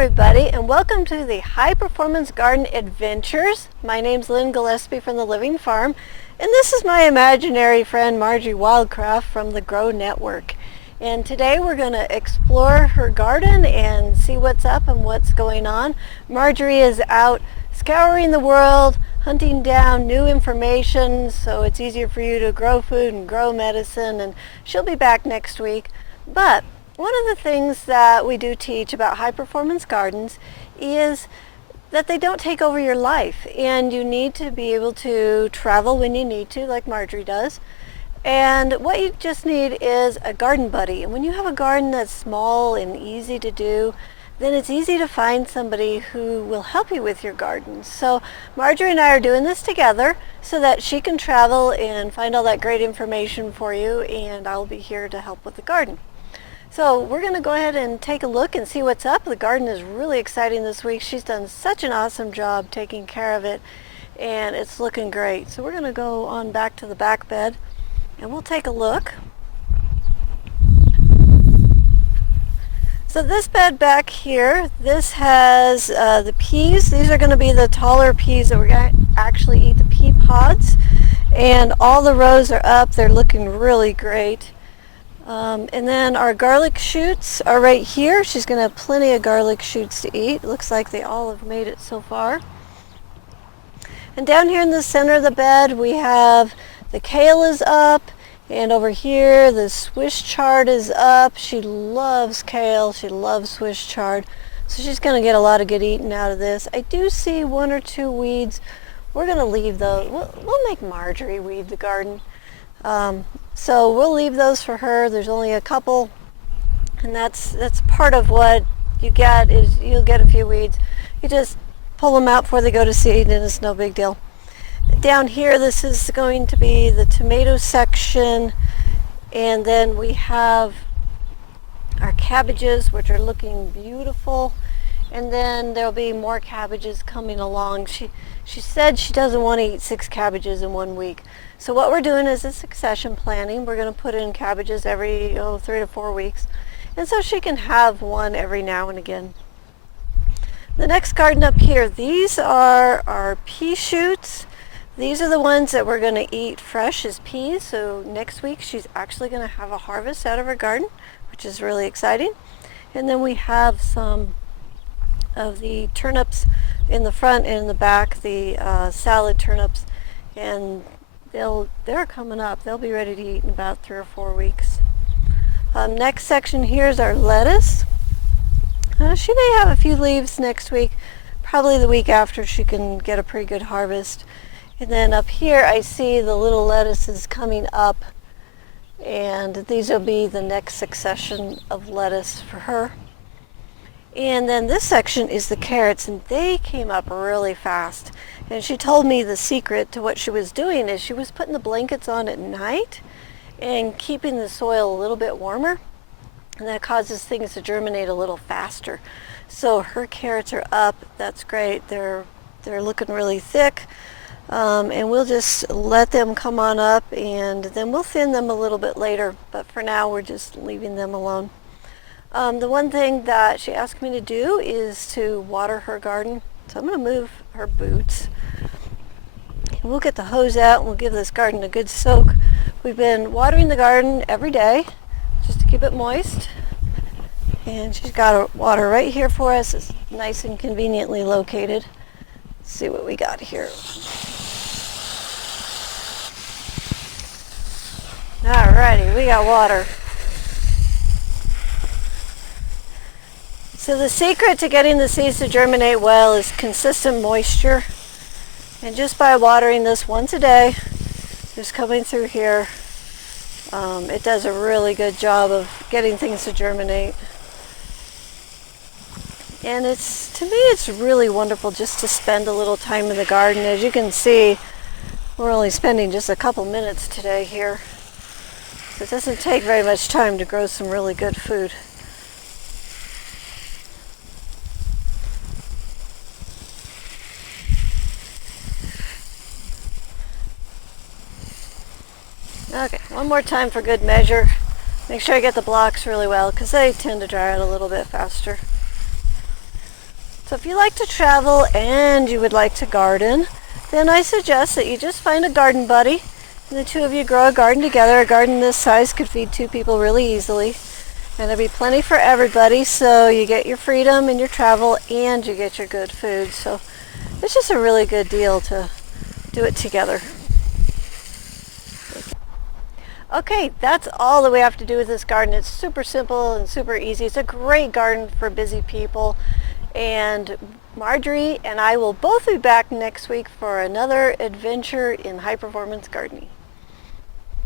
everybody, and welcome to the High Performance Garden Adventures. My name's Lynn from the Living Farm, and this is my imaginary friend Marjory Wildcraft from the Grow Network. And today we're going to explore her garden and see what's up and what's going on. Marjory is out scouring the world, hunting down new information so it's easier for you to grow food and grow medicine, and she'll be back next week. But one of the things that we do teach about high performance gardens is that they don't take over your life, and you need to be able to travel when you need to, like Marjory does. And what you just need is a garden buddy. And when you have a garden that's small and easy to do, then it's easy to find somebody who will help you with your garden. So Marjory and I are doing this together so that she can travel and find all that great information for you, and I'll be here to help with the garden. So we're going to go ahead and take a look and see what's up. The garden is really exciting this week. She's done such an awesome job taking care of it, and it's looking great. So we're going to go on back to the back bed and we'll take a look. So this bed back here, this has the peas. These are going to be the taller peas that we're going to actually eat, the pea pods. And all the rows are up. They're looking really great. And then our garlic shoots are right here. She's going to have plenty of garlic shoots to eat. Looks like they all have made it so far. And down here in the center of the bed we have the kale is up, and over here the Swiss chard is up. She loves kale. She loves Swiss chard. So she's going to get a lot of good eating out of this. I do see one or two weeds. We're going to leave those. We'll make Marjory weed the garden. So we'll leave those for her. There's only a couple, and that's part of what you get, is you'll get a few weeds. You just pull them out before they go to seed, and it's no big deal. Down here, this is going to be the tomato section, and then we have our cabbages, which are looking beautiful, and then there'll be more cabbages coming along. She said she doesn't want to eat 6 cabbages in 1 week. So what we're doing is a succession planning. We're going to put in cabbages every 3 to 4 weeks. And so she can have one every now and again. The next garden up here, these are our pea shoots. These are the ones that we're going to eat fresh as peas. So next week she's actually going to have a harvest out of her garden, which is really exciting. And then we have some of the turnips in the front and in the back, the salad turnips, and they're coming up. They'll be ready to eat in about 3 or 4 weeks. Next section here is our lettuce. She may have a few leaves next week. Probably the week after she can get a pretty good harvest. And then up here I see the little lettuces coming up, and these will be the next succession of lettuce for her. And then this section is the carrots, and they came up really fast. And she told me the secret to what she was doing is she was putting the blankets on at night and keeping the soil a little bit warmer, and that causes things to germinate a little faster. So her carrots are up. That's great. They're looking really thick, and we'll just let them come on up, and then we'll thin them a little bit later, but for now we're just leaving them alone. The one thing that she asked me to do is to water her garden. So I'm going to move her boots. And we'll get the hose out and we'll give this garden a good soak. We've been watering the garden every day just to keep it moist. And she's got water right here for us. It's nice and conveniently located. Let's see what we got here. Alrighty, we got water. So the secret to getting the seeds to germinate well is consistent moisture. And just by watering this once a day, just coming through here, it does a really good job of getting things to germinate. And to me it's really wonderful just to spend a little time in the garden. As you can see, we're only spending just a couple minutes today here. So it doesn't take very much time to grow some really good food. Okay, one more time for good measure. Make sure I get the blocks really well, because they tend to dry out a little bit faster. So if you like to travel and you would like to garden, then I suggest that you just find a garden buddy and the two of you grow a garden together. A garden this size could feed 2 people really easily. And there'll be plenty for everybody, so you get your freedom in your travel and you get your good food. So it's just a really good deal to do it together. Okay, that's all that we have to do with this garden. It's super simple and super easy. It's a great garden for busy people. And Marjory and I will both be back next week for another adventure in high performance gardening.